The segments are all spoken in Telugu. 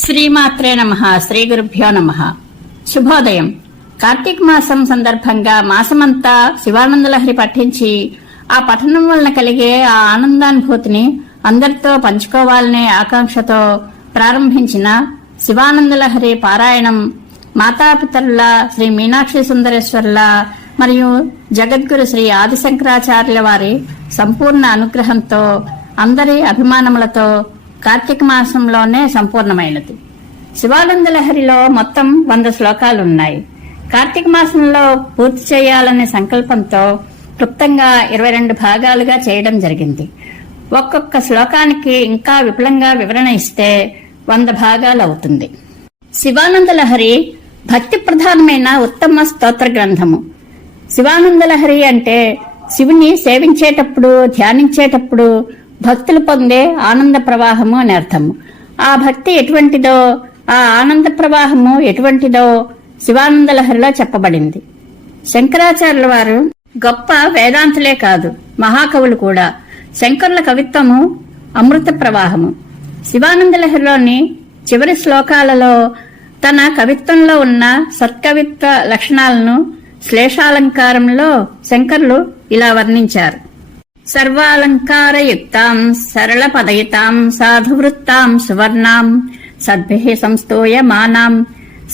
శ్రీమాత్రే నమః. శ్రీ గురుభ్యో నమః. శుభోదయం. కార్తీక మాసం సందర్భంగా మాసమంతా శివానందలహరి పఠించి ఆ పఠనం వలన కలిగే ఆ ఆనందానుభూతిని అందరితో పంచుకోవాలనే ఆకాంక్షతో ప్రారంభించిన శివానందలహరి పారాయణం మాతాపితరుల శ్రీ మీనాక్షి సుందరేశ్వరుల మరియు జగద్గురు శ్రీ ఆదిశంకరాచార్యుల వారి సంపూర్ణ అనుగ్రహంతో అందరి అభిమానములతో కార్తీక మాసంలోనే సంపూర్ణమైనది. శివానందలహరిలో మొత్తం 100 శ్లోకాలున్నాయి. కార్తీక మాసంలో పూర్తి చేయాలనే సంకల్పంతో క్లుప్తంగా 22 భాగాలుగా చేయడం జరిగింది. ఒక్కొక్క శ్లోకానికి ఇంకా విపులంగా వివరణ ఇస్తే 100 భాగాలు అవుతుంది. శివానందలహరి భక్తి ప్రధానమైన ఉత్తమ స్తోత్ర గ్రంథము. శివానందలహరి అంటే శివుని సేవించేటప్పుడు ధ్యానించేటప్పుడు భక్తులు పొందే ఆనంద ప్రవాహము అని అర్థము. ఆ భక్తి ఎటువంటిదో, ఆ ఆనంద ప్రవాహము ఎటువంటిదో శివానందలహరిలో చెప్పబడింది. శంకరాచార్యుల వారు గొప్ప వేదాంతులే కాదు, మహాకవులు కూడా. శంకరుల కవిత్వము అమృత ప్రవాహము. శివానందలహరిలోని చివరి శ్లోకాలలో తన కవిత్వంలో ఉన్న సత్కవిత్వ లక్షణాలను శ్లేషాలంకారంలో శంకరులు ఇలా వర్ణించారు. సర్వాలంకారయుక్తాం సరళ పదయుతాం సాధువృత్తాం సువర్ణాం సద్భిః సంస్తూయమానాం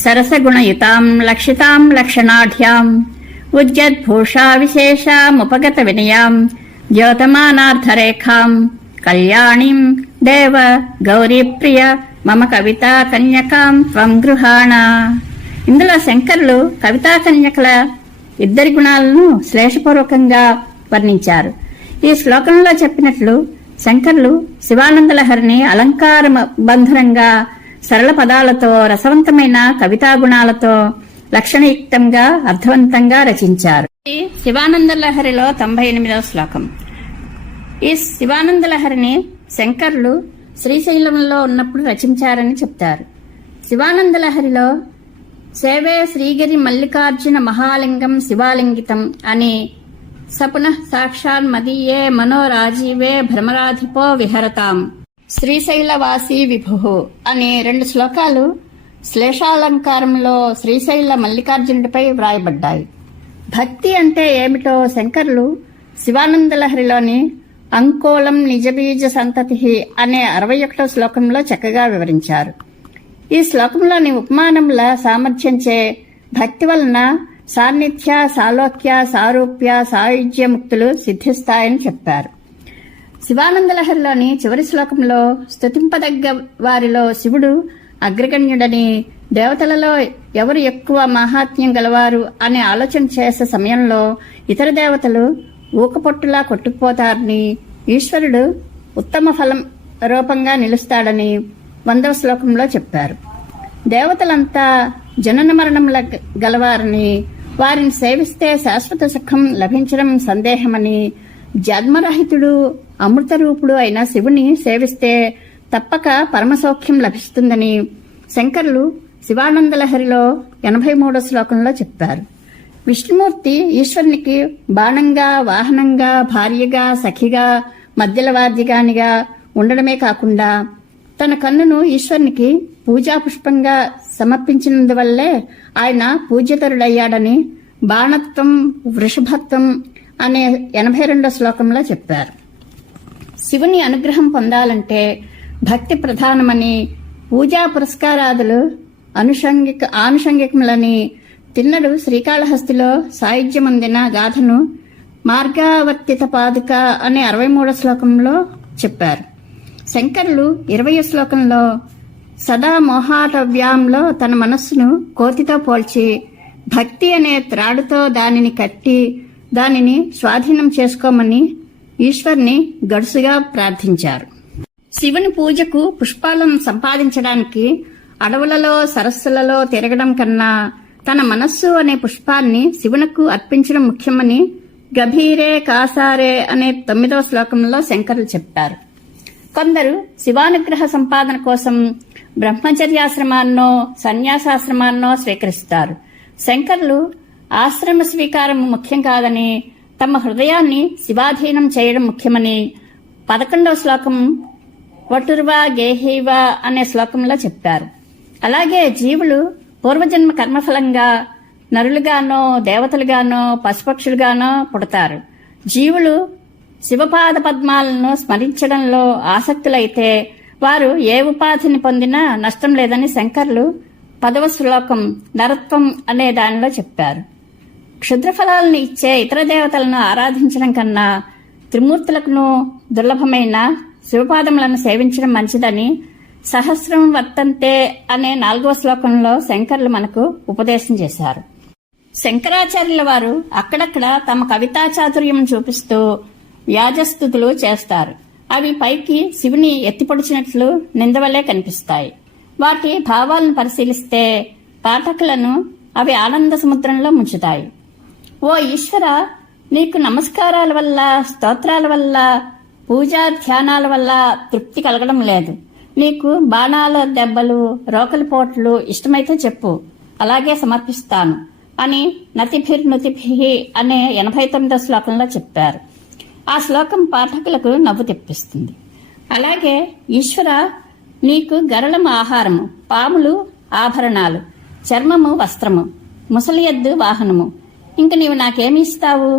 సరసగుణయుతాం లక్షితాం లక్షణాఢ్యాం ఉజ్జద్భూషా విశేషాముపగత వినయాం ద్యోతమానార్థరేఖాం కళ్యాణీం దేవ గౌరీప్రియ మమ కవితా కన్యకాం త్వం గృహాణ. ఇందులో శంకరులు కవితా కన్యకల ఇద్దరి గుణాలను శ్లేషపూర్వకంగా వర్ణించారు. ఈ శ్లోకంలో చెప్పినట్లు శంకరులు శివానందలహరిని అలంకార బంధనంగా సరళ పదాలతో రసవంతమైన కవితా గుణాలతో లక్షణయుక్తంగా అర్థవంతంగా రచించారు. ఈ శివానందలహరిలో 98వ శ్లోకం. ఈ శివానందలహరిని శంకరులు శ్రీశైలంలో ఉన్నప్పుడు రచించారని చెప్తారు. శివానందలహరిలో సేవే శ్రీగిరి మల్లికార్జున మహాలింగం శివాలింగితం అని సపునః సాక్షాన్ మదీయే మనోరాజీవే భ్రమరాధిపో విహరతాం శ్రీశైలవాసీ విభుః అనే 2 శ్లోకాలు శ్లేషాలంకారంలో శ్రీశైల మల్లికార్జునుడిపై వ్రాయబడ్డాయి. భక్తి అంటే ఏమిటో శంకరులు శివానందలహరిలోని అంకోళం నిజబీజ సంతతి అనే 61వ శ్లోకంలో చక్కగా వివరించారు. ఈ శ్లోకంలోని ఉపమానముల సామర్థ్యంచే భక్తి వలన సాన్నిధ్య సాలోక్య సారూప్య సాయుజ్య ముక్తులు సిద్ధిస్తాయని చెప్పారు. శివానందలహరిలోని చివరి శ్లోకంలో స్తుతింపదగ్గ వారిలో శివుడు అగ్రగణ్యుడని, దేవతలలో ఎవరు ఎక్కువ మహాత్మ్యం గలవారు అనే ఆలోచన చేసే సమయంలో ఇతర దేవతలు ఊకపొట్టులా కొట్టుకుపోతారని, ఈశ్వరుడు ఉత్తమ ఫలం రూపంగా నిలుస్తాడని 100వ శ్లోకంలో చెప్పారు. దేవతలంతా జనన మరణముల గలవారని, వారిని సేవిస్తే శాశ్వత సుఖం లభించడం సందేహమని, జన్మరహితుడు అమృతరూపుడు అయిన శివుని సేవిస్తే తప్పక పరమసౌఖ్యం లభిస్తుందని శంకరులు శివానందలహరిలో 83వ శ్లోకంలో చెప్పారు. విష్ణుమూర్తి ఈశ్వరునికి బాణంగా, వాహనంగా, భార్యగా, సఖిగా, మధ్యలవాద్యగానిగా ఉండడమే కాకుండా తన కన్నును ఈశ్వరునికి పూజా పుష్పంగా సమర్పించినందువల్లే ఆయన పూజ్యతరుడయ్యాడని బాణత్వం వృషభత్వం అనే 82వ శ్లోకంలో చెప్పారు. శివుని అనుగ్రహం పొందాలంటే భక్తి ప్రధానమని, పూజా పురస్కారాదులు ఆనుషంగికములని తిన్నడు శ్రీకాళహస్తిలో సాయుధ్యమొందిన గాథను మార్గావర్తిత పాదుక అనే 63వ శ్లోకంలో చెప్పారు. శంకరులు 20వ శ్లోకంలో సదా మోహాటవ్యాంలో తన మనస్సును కోతితో పోల్చి భక్తి అనే త్రాడుతో దానిని కట్టి దానిని స్వాధీనం చేసుకోమని ఈశ్వర్ని గడుసుగా ప్రార్థించారు. శివుని పూజకు పుష్పాలను సంపాదించడానికి అడవులలో సరస్సులలో తిరగడం కన్నా తన మనస్సు అనే పుష్పాన్ని శివునకు అర్పించడం ముఖ్యమని గభీరే కాసారే అనే 9వ శ్లోకంలో శంకరులు చెప్పారు. కొందరు శివానుగ్రహ సంపాదన కోసం బ్రహ్మచర్యాశ్రమాన్నో సన్యాసాశ్రమాన్నో స్వీకరిస్తారు. శంకరులు ఆశ్రమ స్వీకారం ముఖ్యం కాదని, తమ హృదయాన్ని శివాధీనం చేయడం ముఖ్యమని 11వ శ్లోకం వటుర్వా గేహీవా అనే శ్లోకంలో చెప్పారు. అలాగే జీవులు పూర్వజన్మ కర్మఫలంగా నరులుగానో దేవతలుగానో పశుపక్షులుగానో పుడతారు. జీవులు శివపాద పద్మాలను స్మరించడంలో ఆసక్తులైతే వారు ఏ ఉపాధిని పొందినా నష్టం లేదని శంకర్లు 10వ శ్లోకం నరత్వం అనే దానిలో చెప్పారు. క్షుద్రఫలాలను ఇచ్చే ఇతర దేవతలను ఆరాధించడం కన్నా త్రిమూర్తులకును దుర్లభమైన శివపాదములను సేవించడం మంచిదని సహస్రం వర్తంతే అనే 4వ శ్లోకంలో శంకర్లు మనకు ఉపదేశం చేశారు. శంకరాచార్యుల వారు అక్కడక్కడ తమ కవితా చాతుర్యం చూపిస్తూ వ్యాజస్థుతులు చేస్తారు. అవి పైకి శివుని ఎత్తిపొడిచినట్లు నిందవలే కనిపిస్తాయి. వాటి భావాలను పరిశీలిస్తే పాఠకులను అవి ఆనంద సముద్రంలో ముంచుతాయి. ఓ ఈశ్వర, నీకు నమస్కారాల వల్ల, స్తోత్రాల వల్ల, పూజా ధ్యానాల వల్ల తృప్తి కలగడం లేదు. నీకు బాణాల దెబ్బలు, రోకలి పోట్లు ఇష్టమైతే చెప్పు, అలాగే సమర్పిస్తాను అని నతిభిర్నుతిభి అనే 89వ శ్లోకంలో చెప్పారు. ఆ శ్లోకం పాఠకులకు నవ్వు తెప్పిస్తుంది. అలాగే ఈశ్వర, నీకు గరళము ఆహారము, పాములు ఆభరణాలు, చర్మము వస్త్రము, ముసలి ఎద్దు వాహనము, ఇంక నీవు నాకేమి ఇస్తావు?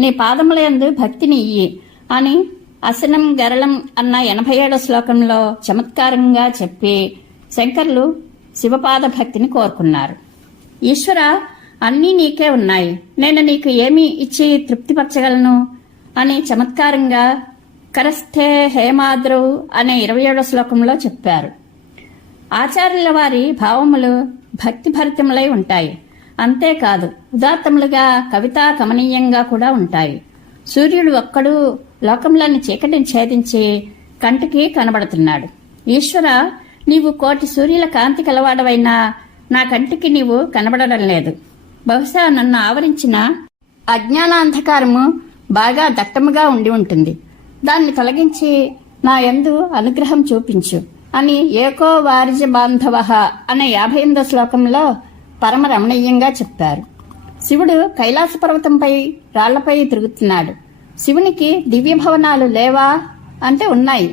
నీ పాదముల యందు భక్తిని ఇయ్యి అని అసనం గరళం అన్న 87వ శ్లోకంలో చమత్కారంగా చెప్పి శంకర్లు శివపాద భక్తిని కోరుకున్నారు. ఈశ్వర, అన్నీ నీకే ఉన్నాయి, నేను నీకు ఏమి ఇచ్చి తృప్తిపరచగలను అని చమత్కారంగా కరస్థే హేమాద్రౌ అనే 27వ శ్లోకంలో చెప్పారు. ఆచార్యుల వారి భావములు భక్తి భరితములై ఉంటాయి. అంతేకాదు ఉదాత్తములుగా కవితా కమనీయంగా కూడా ఉంటాయి. సూర్యుడు ఒక్కడు లోకములను చీకటిని ఛేదించి కంటికి కనబడుతున్నాడు. ఈశ్వర, నీవు కోటి సూర్యుల కాంతి కలవాడవైనా నా కంటికి నీవు కనబడడం లేదు. బహుశా నన్ను ఆవరించిన అజ్ఞానాంధకారము బాగా దట్టముగా ఉండి ఉంటుంది. దాన్ని తొలగించి నా యందు అనుగ్రహం చూపించు అని ఏకో వారిజ బాంధవః అనే 58వ శ్లోకంలో పరమ రమణీయంగా చెప్పారు. శివుడు కైలాస పర్వతంపై రాళ్లపై తిరుగుతున్నాడు. శివునికి దివ్య భవనాలు లేవా అంటే ఉన్నాయి.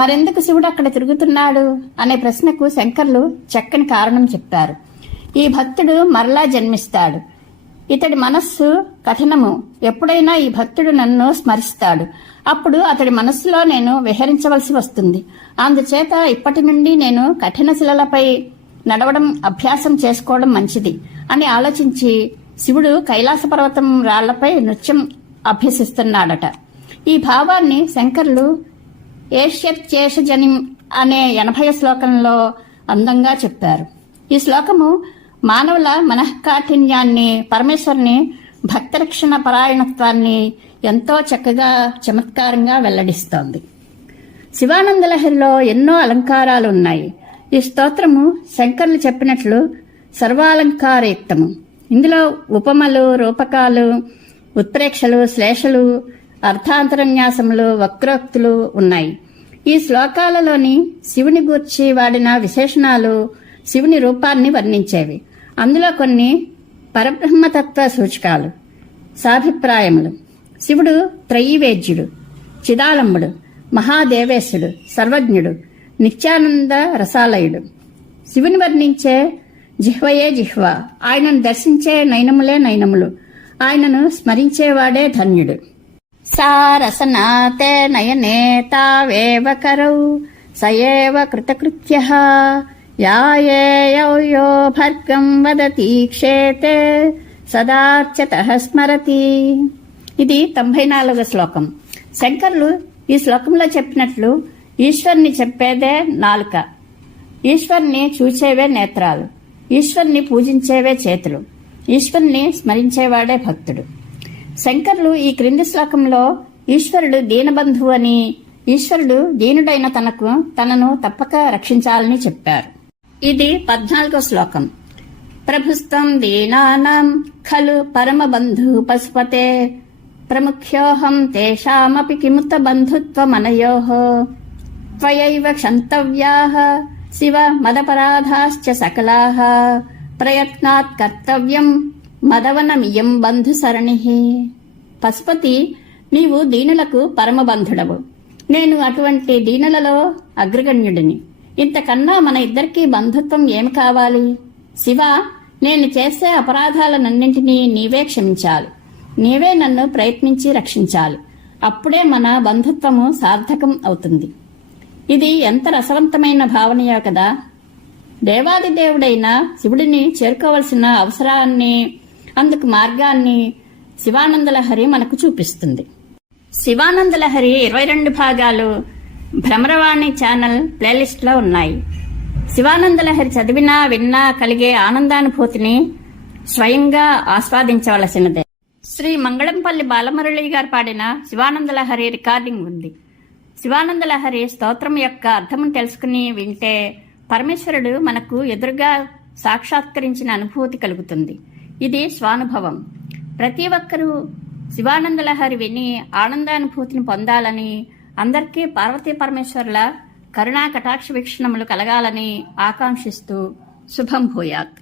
మరెందుకు శివుడు అక్కడ తిరుగుతున్నాడు అనే ప్రశ్నకు శంకర్లు చక్కని కారణం చెప్పారు. ఈ భక్తుడు మరలా జన్మిస్తాడు. ఇతడి మనస్సు కఠినము. ఎప్పుడైనా ఈ భక్తుడు నన్ను స్మరిస్తాడు. అప్పుడు అతడి మనస్సులో నేను విహరించవలసి వస్తుంది. అందుచేత ఇప్పటి నుండి నేను కఠిన శిలలపై నడవడం అభ్యాసం చేసుకోవడం మంచిది అని ఆలోచించి శివుడు కైలాస పర్వతం రాళ్లపై నృత్యం అభ్యసిస్తున్నాడట. ఈ భావాన్ని శంకర్లు ఏష్యత్యేషజనిం అనే 80వ శ్లోకంలో అందంగా చెప్పారు. ఈ శ్లోకము మానవుల మనఃకాఠిన్యాన్ని, పరమేశ్వరుని భక్తరక్షణ పరాయణత్వాన్ని ఎంతో చక్కగా చమత్కారంగా వెల్లడిస్తోంది. శివానందలహరిలో ఎన్నో అలంకారాలు ఉన్నాయి. ఈ స్తోత్రము శంకర్లు చెప్పినట్లు సర్వాలంకారయుక్తము. ఇందులో ఉపమలు, రూపకాలు, ఉత్ప్రేక్షలు, శ్లేషలు, అర్థాంతరన్యాసములు, వక్రోక్తులు ఉన్నాయి. ఈ శ్లోకాలలోని శివుని గూర్చి వాడిన విశేషణాలు శివుని రూపాన్ని వర్ణించేవి. అందులో కొన్ని పరబ్రహ్మతత్వ సూచకాలు, సాభిప్రాయములు. శివుడు త్రయీవేద్యుడు, చిదాలంబుడు, మహాదేవేశుడు, సర్వజ్ఞుడు, నిత్యానంద రసాలయుడు. శివుని వర్ణించే జిహ్వయే జిహ్వ, ఆయనను దర్శించే నయనములే నయనములు, ఆయనను స్మరించేవాడే ధన్యుడు. సారసనాతే నయనే తావేవ కరౌ సయేవ కృతకృత్యః యాయేయో భర్గం వదతి క్షేతే సదార్చతః స్మరతి. ఇది 94వ శ్లోకం. శంకర్లు ఈ శ్లోకంలో చెప్పినట్లు ఈశ్వర్ని చెప్పేదే నాలుక, ఈశ్వర్ని చూచేవే నేత్రాలు, ఈశ్వర్ని పూజించేవే చేతులు, ఈశ్వర్ని స్మరించేవాడే భక్తుడు. శంకర్లు ఈ క్రింది శ్లోకంలో ఈశ్వరుడు దీనబంధువు అని, ఈశ్వరుడు దీనుడైన తనను తప్పక రక్షించాలని చెప్పారు. ఇది 14వ శ్లోకం. ప్రభుస్తం దీనానాం ఖలు పరమబంధు పశుపతే ప్రముఖ్యోహం తేషామపి కిముత బంధుత్వమనయోః త్వయైవ క్షంతవ్యాః శివ మదపరాధాశ్చ సకలాః ప్రయత్నాత్ కర్తవ్యం మదవనమియం బంధు సరణిః. పశుపతి, నీవు దీనులకు పరమబంధుడవు. నేను అటువంటి దీనులలో అగ్రగణ్యుడిని. ఇంతకన్నా మన ఇద్దరికీ బంధుత్వం ఏమి కావాలి? శివ, నేను చేసే అపరాధాలనన్నింటినీ నీవే క్షమించాలి. నీవే నన్ను ప్రయత్నించి రక్షించాలి. అప్పుడే మన బంధుత్వము సార్థకం అవుతుంది. ఇది ఎంత రసవంతమైన భావనయో కదా. దేవాదిదేవుడైన శివుడిని చేరుకోవలసిన అవసరాన్ని, అందుకు మార్గాన్ని శివానందలహరి మనకు చూపిస్తుంది. శివానందలహరి 22 భాగాలు భ్రమరవాణి ఛానల్ ప్లేలిస్ట్లో ఉన్నాయి. శివానందలహరి చదివినా విన్నా కలిగే ఆనందానుభూతిని స్వయంగా ఆస్వాదించవలసినదే. శ్రీ మంగళంపల్లి బాలమురళి గారు పాడిన శివానందలహరి రికార్డింగ్ ఉంది. శివానందలహరి స్తోత్రం యొక్క అర్థం తెలుసుకుని వింటే పరమేశ్వరుడు మనకు ఎదురుగా సాక్షాత్కరించిన అనుభూతి కలుగుతుంది. ఇది స్వానుభవం. ప్రతి ఒక్కరూ శివానందలహరి విని ఆనందానుభూతిని పొందాలని, అందరికీ పార్వతీ పరమేశ్వరుల కరుణా కటాక్ష వీక్షణములు కలగాలని ఆకాంక్షిస్తూ శుభం భూయాత్.